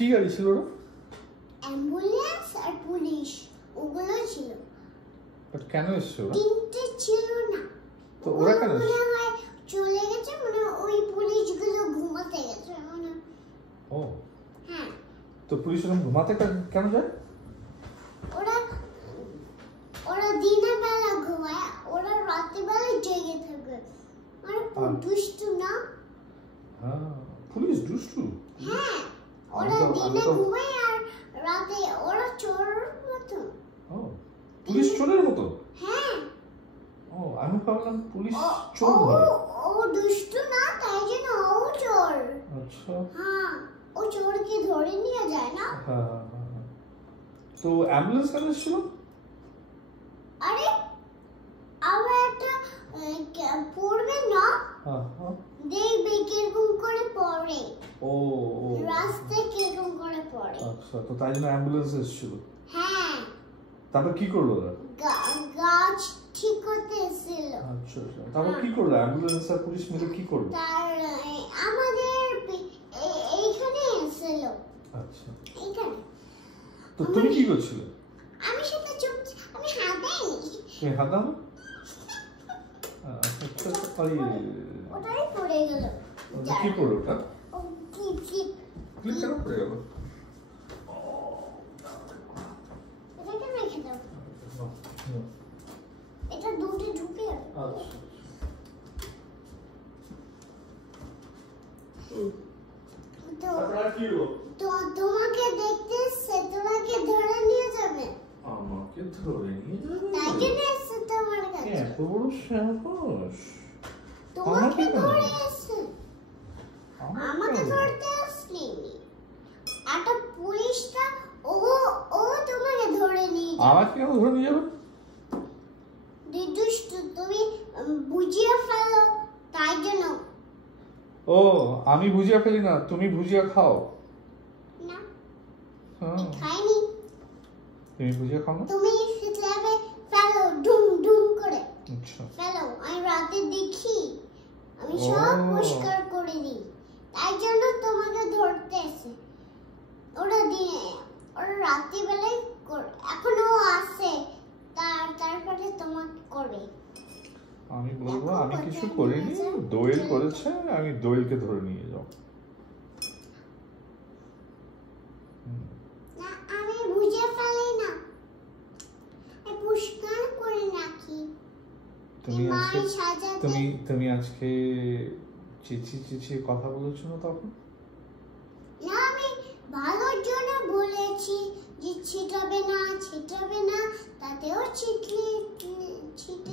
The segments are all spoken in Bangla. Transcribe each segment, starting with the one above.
কি গাড়ি ছিল ওরা? অ্যাম্বুলেন্স আর পুলিশ ওগুলো ছিল। বাট কেন এসেছে ওরা? তিনটে ছিল না। তো ওরা কেন এসেছে? মনে হয় চলে গেছে, মানে ওই পুলিশগুলো ঘুমাতে গেছে মানে। ও হ্যাঁ, তো পুলিশ এরকম ঘুমাতে কেন যায়? ওরা দিনের বেলা ঘুমায়, ওরা রাতের বেলা জেগে থাকে। মানে খুব দুষ্টু না? হ্যাঁ, পুলিশ দুষ্টু। হ্যাঁ, ওরা দিনে ঘুমায় আর রাতে ওরা চোরের মতো। ও, পুলিশ চোরের মতো? হ্যাঁ। ও, আমি ভাবলাম পুলিশ চোর হয়। ও দুষ্টু না, তাই জন্য ও চোর। আচ্ছা। হ্যাঁ, ও চোরকে ধরে নিয়ে যায় না? হ্যাঁ। তো অ্যাম্বুলেন্স কেন এসেছিল? আরে আবার একটা পড়বে না, দেখবে কিরকম করে পড়ে। ও রাস্তায় কিরকম করে পড়ে। আচ্ছা, তো তাই জন্য অ্যাম্বুলেন্স এসেছিল। হ্যাঁ। তারপর কি করলো ওরা? গাছ ঠিক করতে এসেছিল। আচ্ছা, তারপর কি করলো অ্যাম্বুলেন্স আর পুলিশ মিলে কি করলো? তার আমাদের এইখানে এসেছিল। আচ্ছা, এইখানে। তো তুমি কি করছিলে? আমি সেটা আমি হাত দেইনি। তুমি হাত দাও? ওটাই পড়ে গেল। কি পড়লো ওটা? ক্লিপ কেন পড়ে গেল? এটাকে রেখে দাও। এটা দুটো ঢুকে গেল। আচ্ছা। তো তোমাকে দেখতে এসছে, তোমাকে ধরে নিয়ে যাবে। আমাকে ধরে নিয়ে যাবে? তাই জন্য এসছে তোমার কাছে। এত বড় সাহস! তোমাকে ধরে এসছে। আমাকে ধরতে আসলি। একটা পুলিশটা ও তোমাকে ধরে নিয়ে যাবে। আমাকে কেন ধরে নিয়ে যাবে? দুষ্টু, তুমি বুঝিয়ে ফেলো তাই জন্য। ও, আমি ভুজিয়া ফেলি না, তুমি ভুজিয়া খাও না? হ্যাঁ। খাইনি। তুমি ভুজিয়া খাও না? তুমি স্ল্যাবে ফেলো ডুম ডুম করে। আচ্ছা। ফেলো, আমি রাতে দেখি, আমি সব পরিষ্কার করে দিই, তাই জন্য তোমাকে ধরতে এসে। ওরা রাতে বেলায় এখনো আসে, তারপরে তোমাকে করবে। আমি বলবো আমি কিছু করিনি, দোয়েল করেছে, আমি দোয়েলকে ধরে নিয়ে যাও। না, আমি বুঝে ফেলি না, পরিষ্কার করে রাখি। তুমি আজকে চেঁচিয়ে কথা বলেছো না তখন? না, আমি ভালোর জন্য বলেছি যে ছিটাবে না, তাতেও ছিটেছে।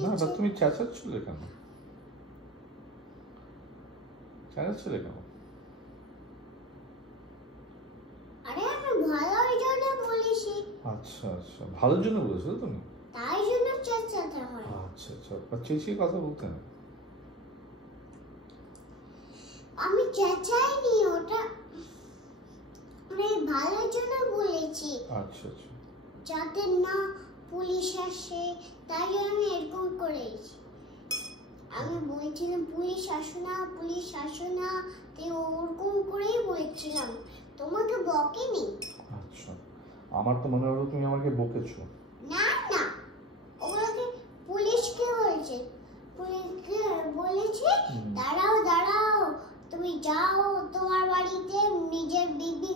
না, তুমি চেঁচাচ্ছিলে কেন? আরে আমি ভালোর জন্য বলেছি। আচ্ছা, ভালোর জন্য বলেছো তুমি? তাই জন্য চেঁচাতে হয়। আচ্ছা, চেঁচিয়ে কথা বলতে না। আমি চেঁচাইনি, ওটা আমি ভালোর জন্য বলেছি। আচ্ছা। যাতে না পুলিশ আসে, তাই আমি এরকম করেছি। আমি বলছিলাম পুলিশ আসো না, তাই ওরকম করেই বলছিলাম, তোমাকে বকেনি। আচ্ছা, আমার তো মনে হলো তুমি আমাকে বকেছো। না, ওগুলোকে পুলিশকে বলেছে দাঁড়াও, তুমি যাও তোমার বাড়িতে, নিজের বিবি